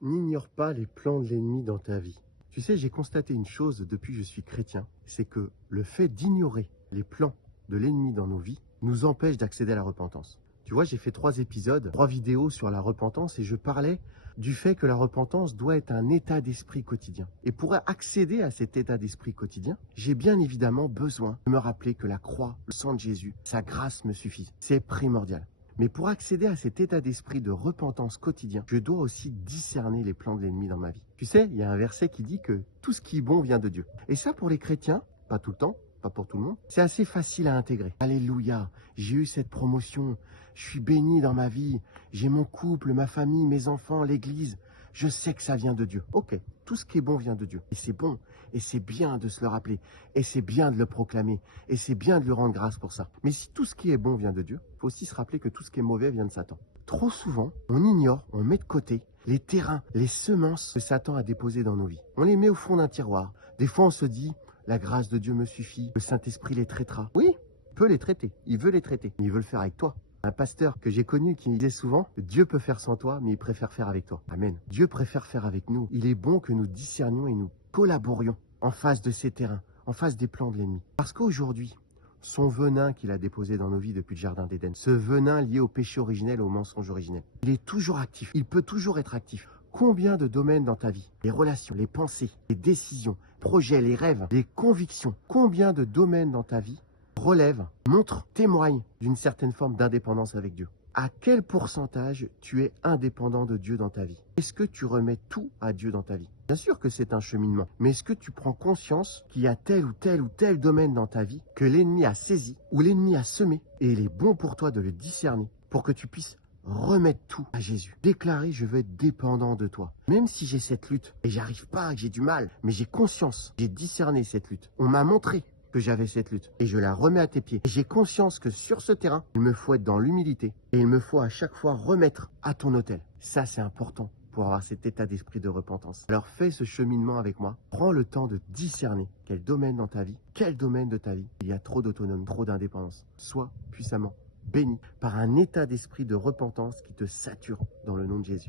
N'ignore pas les plans de l'ennemi dans ta vie. Tu sais, j'ai constaté une chose depuis que je suis chrétien, c'est que le fait d'ignorer les plans de l'ennemi dans nos vies nous empêche d'accéder à la repentance. Tu vois, j'ai fait 3 épisodes, 3 vidéos sur la repentance et je parlais du fait que la repentance doit être un état d'esprit quotidien. Et pour accéder à cet état d'esprit quotidien, j'ai bien évidemment besoin de me rappeler que la croix, le sang de Jésus, sa grâce me suffit. C'est primordial. Mais pour accéder à cet état d'esprit de repentance quotidien, je dois aussi discerner les plans de l'ennemi dans ma vie. Tu sais, il y a un verset qui dit que tout ce qui est bon vient de Dieu. Et ça, pour les chrétiens, pas tout le temps, pas pour tout le monde, c'est assez facile à intégrer. Alléluia, j'ai eu cette promotion, je suis béni dans ma vie, j'ai mon couple, ma famille, mes enfants, l'église. Je sais que ça vient de Dieu. Ok, tout ce qui est bon vient de Dieu. Et c'est bon, et c'est bien de se le rappeler, et c'est bien de le proclamer, et c'est bien de lui rendre grâce pour ça. Mais si tout ce qui est bon vient de Dieu, il faut aussi se rappeler que tout ce qui est mauvais vient de Satan. Trop souvent, on ignore, on met de côté les terrains, les semences que Satan a déposées dans nos vies. On les met au fond d'un tiroir. Des fois, on se dit, la grâce de Dieu me suffit, le Saint-Esprit les traitera. Oui, il peut les traiter, il veut les traiter, mais il veut le faire avec toi. Un pasteur que j'ai connu qui me disait souvent, Dieu peut faire sans toi, mais il préfère faire avec toi. Amen. Dieu préfère faire avec nous. Il est bon que nous discernions et nous collaborions en face de ces terrains, en face des plans de l'ennemi. Parce qu'aujourd'hui, son venin qu'il a déposé dans nos vies depuis le Jardin d'Éden, ce venin lié au péché originel, au mensonge originel, il est toujours actif. Il peut toujours être actif. Combien de domaines dans ta vie, les relations, les pensées, les décisions, projets, les rêves, les convictions, combien de domaines dans ta vie relèvent, montrent, témoignent d'une certaine forme d'indépendance avec Dieu? À quel pourcentage tu es indépendant de Dieu dans ta vie? Est-ce que tu remets tout à Dieu dans ta vie? Bien sûr que c'est un cheminement, mais est-ce que tu prends conscience qu'il y a tel ou tel ou tel domaine dans ta vie que l'ennemi a saisi ou l'ennemi a semé et il est bon pour toi de le discerner pour que tu puisses remettre tout à Jésus. Déclarer, je veux être dépendant de toi. Même si j'ai cette lutte et j'arrive pas, que j'ai du mal, mais j'ai conscience, j'ai discerné cette lutte. On m'a montré que j'avais cette lutte et je la remets à tes pieds. J'ai conscience que sur ce terrain, il me faut être dans l'humilité et il me faut à chaque fois remettre à ton autel. Ça, c'est important pour avoir cet état d'esprit de repentance. Alors fais ce cheminement avec moi. Prends le temps de discerner quel domaine dans ta vie, quel domaine de ta vie il y a trop d'autonomie, trop d'indépendance. Sois puissamment béni par un état d'esprit de repentance qui te sature dans le nom de Jésus.